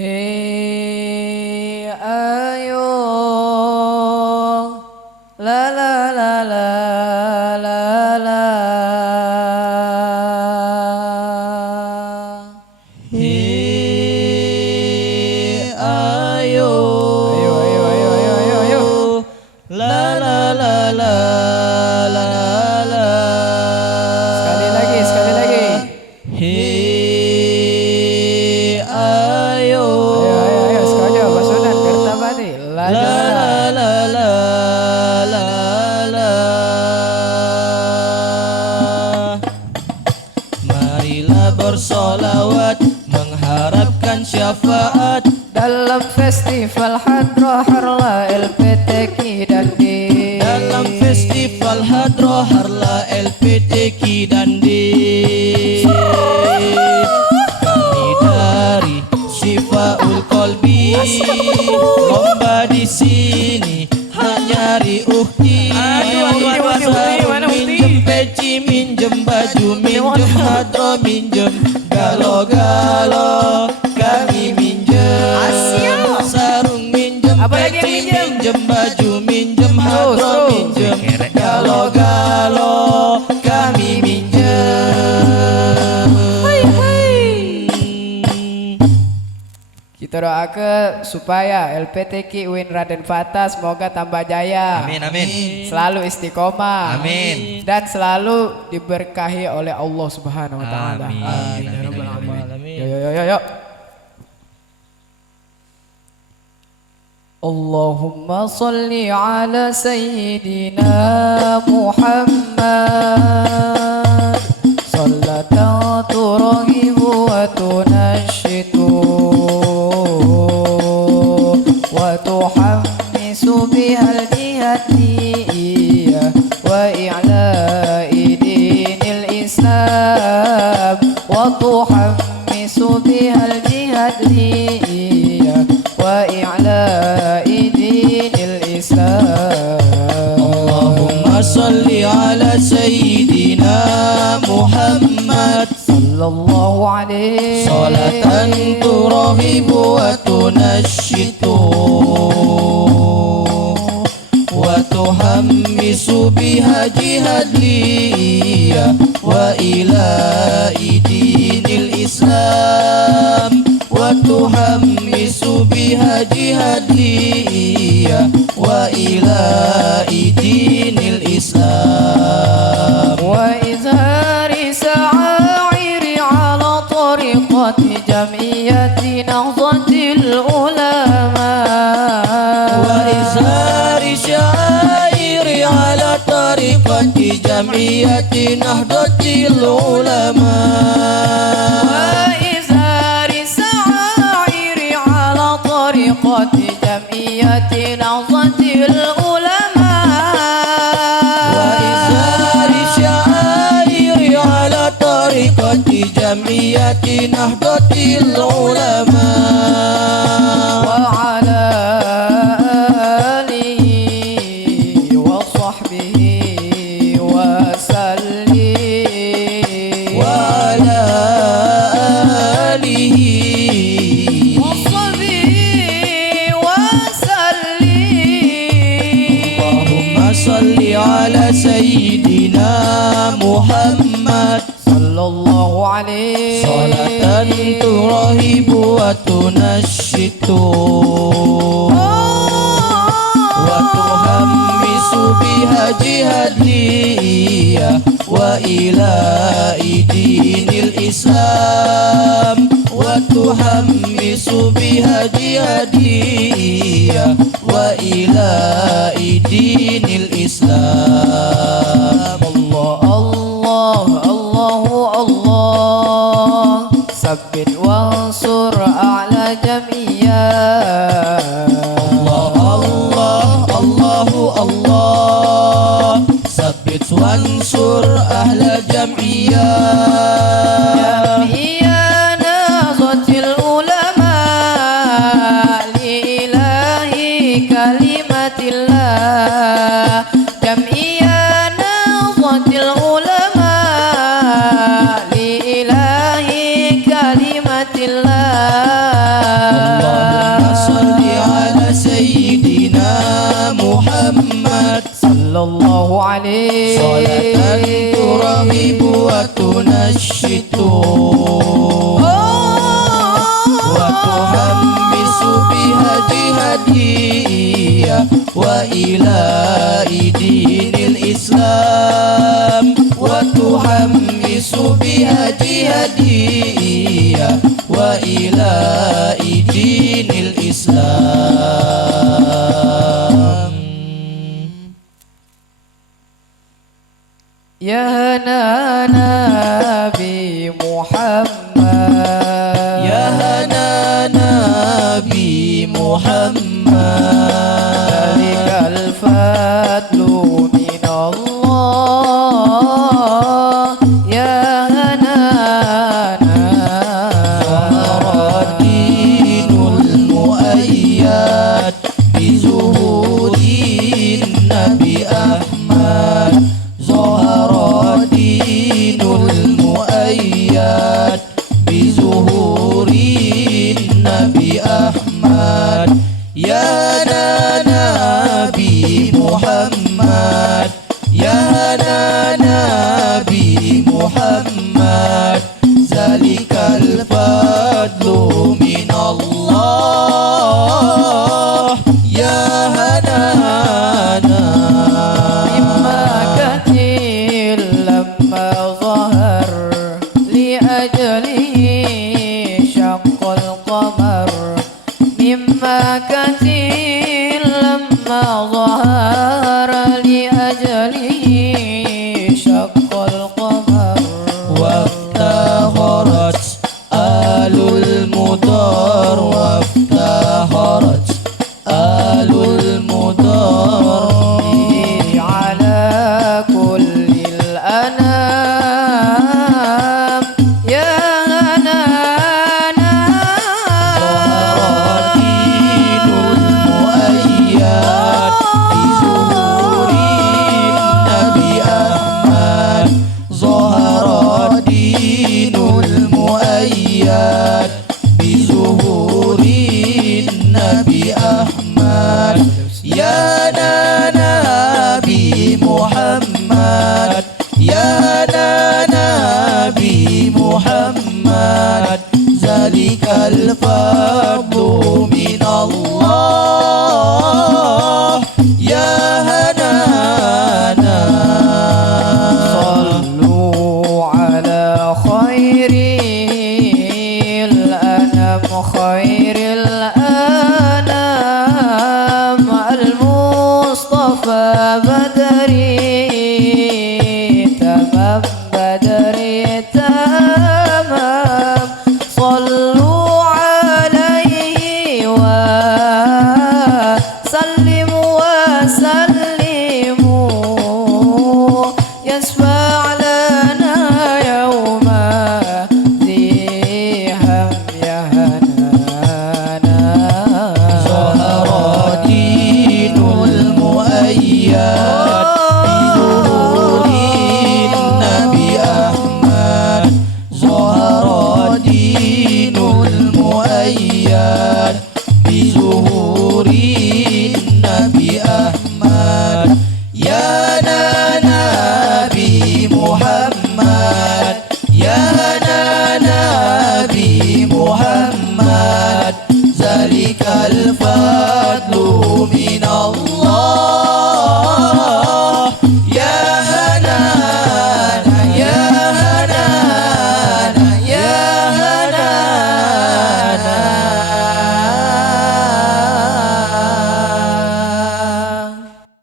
Hei ayo la la la la la la. Hei ayo Ayo. la la la la la la. Sekali lagi. Hei ayo Ayo sekali basudan bertabadi. La la la la. la la la la. Marilah bersolawat mengharapkan syafaat Dalam festival Hadroh Harla LPTQ dan di dalam festival Hadroh Harla LPTQ dan di kami dari Syifaul Qalbi lomba di sini nak nyari ukti. Mana ukti? Minjem peci, minjem baju, minjem hadroh, minjem galo-galo kami minjem sarung, minjem Apa lagi yang peci, minjem? minjem baju, minjem hadroh, Terus. minjem galo-galo kami minjem. Kita doakan supaya LPTQ UIN Raden Fatah semoga tambah jaya. Amin, amin. Selalu istiqomah. Amin. Dan selalu diberkahi oleh Allah Subhanahu wa taala. Amin. Ya Rabbal Alamin. Yo. Allahumma salli ala sayyidina Muhammad salatan turahibu wa tunashitu wa tuhammisu bihal jihadiyah wa i'la'i dinil islam wa tuhammisu bihal jihadiyah wa i'la'i dinil islam. Allahumma salli ala sayyidina Muhammad sallallahu alaihi salatan turahibu wa tunashitu wa tuhammisu biha jihadiyah wa ila'i dinil islam wa tuhammisu biha jihadiyah wa ila'i dinil islam wa izhari sa'airi ala tariqati jamiyati nahdlatil ulama wa izhari syairi ala tariqati jamiyati nahdlatil ulama wa izhari sa'airi ala tariqati jamiyati nahdlatil ulama wa izhari syairi ala tariqati jamiyati nahdlatil ulama wa ala alihi wa sahbihi wa sallim wa ala alihi wa sahbihi wa sallim. Allahumma salli ala sayyidina Muhammad sallallahu alaihi salatan turahibu wa tunashitu wa tuhammisu biha jihadiyah wa ila'i dinil islam wa tuhammisu biha jihadiyah wa ila'i dinil islam. Allah sabbit wansur a'la jamiyah Allah sabbit wansur ahla jamiyah jamiyah nazatil ulama li ilahi kalimatillah jamiyah nazatil ulama li ilahi kalimatillah Salatan turahibu wa tunashitu wa tuhammisu biha jihadiyya wa ila dinil Islam wa tuhammisu biha jihadiyya wa ila dinil Islam. Ya Nabi Muhammad, Ya Nabi Muhammad, Zalikal fadlu min Allah. Ya Zahara dinul muayyad bizuhurin Nabi Ahmad. Zahara dinul muayyad bizuhurin Nabi Ahmad. Ya Nabi Muhammad, Ya Nabi Muhammad, zalikal fadlu min Allah. Ya Hanana mimma katil lamma zahar li ajlihi syaqqal qamar. Mimma katil lamma zahar li ajlihi syaqqal qamar. waftakharat alul mudar, waftakharat alul mudar. على كل الأنام يا Zahara dinul muayyad bizuhurin Nabi Ahmad. Zahara dinul muayyad bizuhurin Nabi Ahmad. Ya Nabi Muhammad, Ya Nabi Muhammad, zalikal fadlu min Allah. Ya Hanana صلوا على خير الأنام خير الأنام المصطفى بدري تمام بدري تمام. صلوا عليه وسلموا وسلموا يشفع لنا يوم ذيهم يا هنانا. Zahara dinul muayyad bizuhurin Nabi Ahmad. Zahara dinul muayyad bizuhurin Nabi Ahmad. Ya Nabi Muhammad, Ya Nabi Muhammad, zalikal fadlu min Allah.